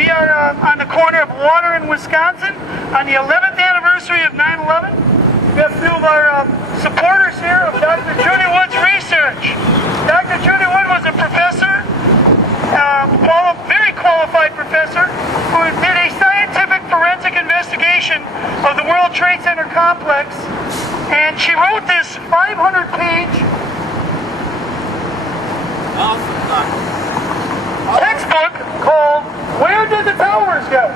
We are on the corner of Water in Wisconsin on the 11th anniversary of 9/11. We have a few of our supporters here of Dr. Judy Wood's research. Dr. Judy Wood was a professor, very qualified professor, who did a scientific forensic investigation of the World Trade Center complex, and she wrote this 500-page textbook called Where Did the Towers Go?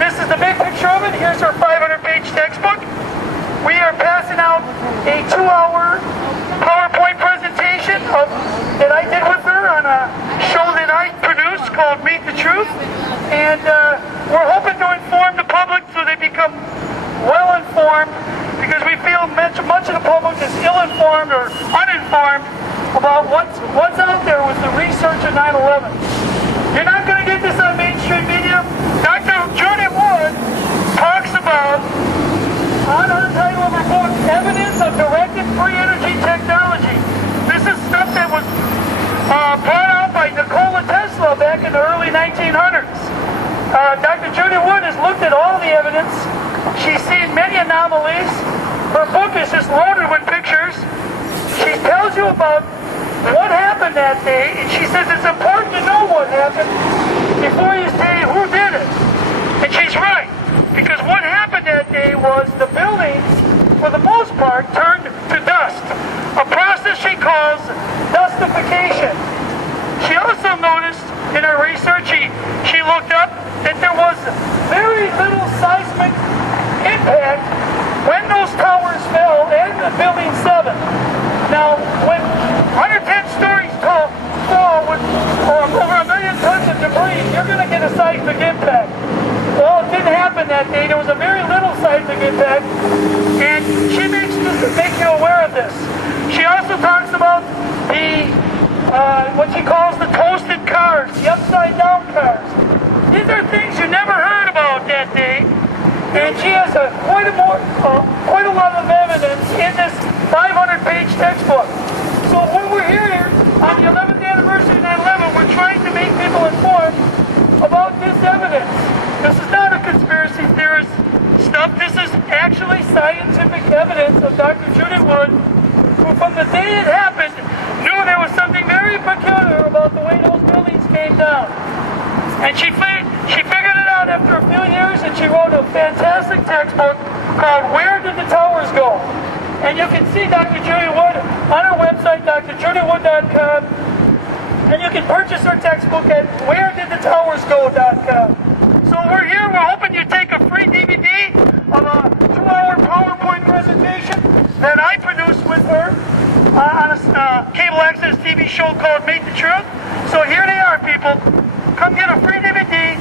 This is the big picture of it. Here's her 500-page textbook. We are passing out a 2-hour PowerPoint presentation that I did with her on a show that I produced called Meet the Truth. And we're hoping to inform the public so they become well-informed, because we feel much of the public is ill-informed or uninformed about what's out there with the research of 9/11. You're not going to get this on mainstream media. Dr. Judy Wood talks about, on her title of her book, Evidence of Directed Free Energy Technology. This is stuff that was brought out by Nikola Tesla back in the early 1900s. Dr. Judy Wood has looked at all the evidence. She's seen many anomalies. Her book is just loaded with pictures. She tells you about what happened that day, and she says it's important to know what happened before you say who did it. And she's right, because what happened that day was the buildings, for the most part, turned to dust, a process she calls dustification. She also noticed in her research, she looked up that there was very little seismic impact when those towers fell and the Building 7. Now, when 110 stories tall fall with over 1 million tons of debris, you're going to get a seismic impact. Well, it didn't happen that day. There was a very little seismic impact, and she makes you aware of this. She also talks about the what she calls the toasted cars, the upside-down cars. These are things you never heard about that day, and she has quite a lot of evidence in this 500-page textbook. So when we're here on the 11th anniversary of 9/11, we're trying to make people informed about this evidence. This is not a conspiracy theorist stuff. This is actually scientific evidence of Dr. Judy Wood, who from the day it happened knew there was something very peculiar about the way those buildings came down. And she figured it out after a few years, and she wrote a fantastic textbook called Where Did the Towers Go? And you can see Dr. Judy Wood on her website, drjudywood.com, and you can purchase her textbook at wheredidthetowersgo.com. So we're here, we're hoping you take a free DVD of a 2-hour PowerPoint presentation that I produced with her on a cable access TV show called Meet the Truth. So here they are, people. Come get a free DVD,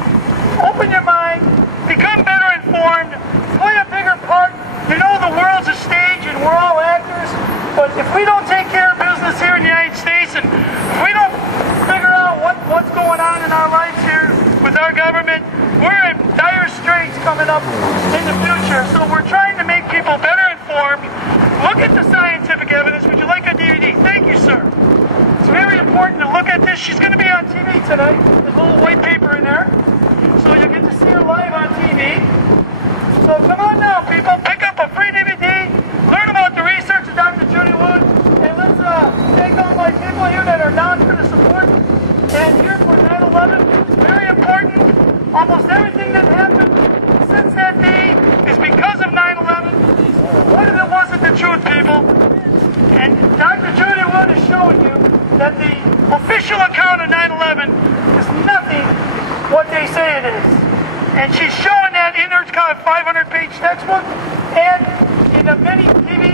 open your mind, become better informed, play a bigger part. You know the world's a stage and we're all actors, but if we don't take care of business here in the United States, and if we don't figure out what's going on in our lives here with our government, we're in dire straits coming up in the future. So we're trying to make people better informed. Look at the scientific evidence. Would you like a DVD? Thank you, sir. It's very important to look at this. She's going to be on TV tonight. There's a little white paper in there, so you get to see her live on TV. So come on now, people. Pick up a free DVD. Learn about the research of Dr. Judy Wood. And let's thank all my people here that are down for the support. And here for 9/11. It's very important. Almost everything that happened since that day is because of 9/11. What if it wasn't the truth, people? And Dr. Judy Wood is showing you that the official account of 9/11 is nothing what they say it is. And she's showing that in her 500-page textbook and in the many TV